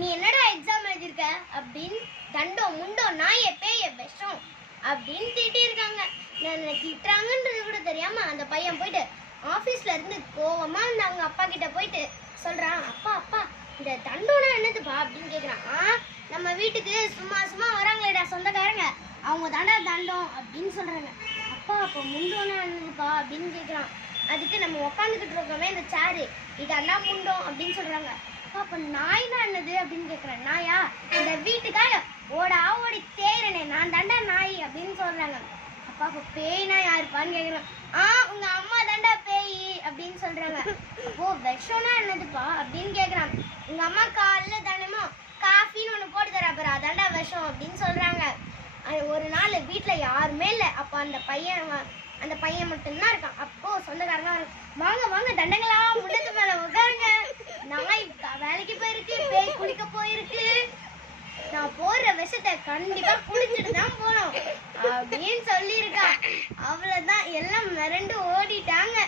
நீ என்னடா எக்ஸாம் எழுதிருக்க அப்படின்னு தண்டம் முண்டம் நாய பேய விஷம் அப்படின்னு திட்டிருக்காங்க. என்ன திட்டுறாங்கன்றது கூட தெரியாம அந்த பையன் போயிட்டு ஆபீஸ்ல இருந்து கோவமா அவங்க அப்பா கிட்ட போயிட்டு சொல்றான், அப்பா அப்பா இந்த தண்டம்னா என்னதுப்பா அப்படின்னு கேக்குறான். நம்ம வீட்டுக்கு சும்மா சும்மா வராங்களேடா சொந்தக்காரங்க, அவங்க தாண்டா தண்டம் அப்படின்னு சொல்றாங்க. அப்பா அப்போ முண்டோனா என்னதுப்பா அப்படின்னு கேக்குறான். அதுக்கு நம்ம உட்காந்துக்கிட்டு இருக்கோமே இந்த சேரு இதெல்லாம் முண்டோம் அப்படின்னு சொல்றாங்க. அப்பா அப்ப நாய்னா என்னது அப்படின்னு கேக்குறேன். நாயா? இந்த வீட்டுக்காக ஓடா ஓடி தேய்றனே நான் தாண்டா நாய் அப்படின்னு சொல்றாங்க. அப்பா அப்ப பேய்னா யாருப்பான்னு கேக்குறேன். உங்க அம்மா தாண்டா பேய் அப்படின்னு சொல்றாங்க. அப்போ விஷம்னா என்னதுப்பா அப்படின்னு கேக்குறான். உங்க அம்மா காலைல தினமும் காஃபின்னு ஒண்ணு போட்டு தரா பாரு அதாண்டா விஷம் அப்படின்னு சொல்றாங்க. ஒரு நாள் வீட்டுல யாருமே இல்லை. அப்போ அந்த பையன் மட்டும்தான் இருக்கான். அப்போ சொந்தக்காரங்க வாங்க வாங்க தண்டங்களா முண்டத்து மேல உட்காருங்க, நாய் வேலைக்கு போயிருக்கு, பேய் குளிக்க போயிருக்கு, நான் போடுற விஷத்தை கண்டிப்பா குடிச்சிட்டு தான் போனோம் அப்படின்னு சொல்லியிருக்கான். அவ்வளவுதான், எல்லாம் மிரண்டு ஓடிட்டாங்க.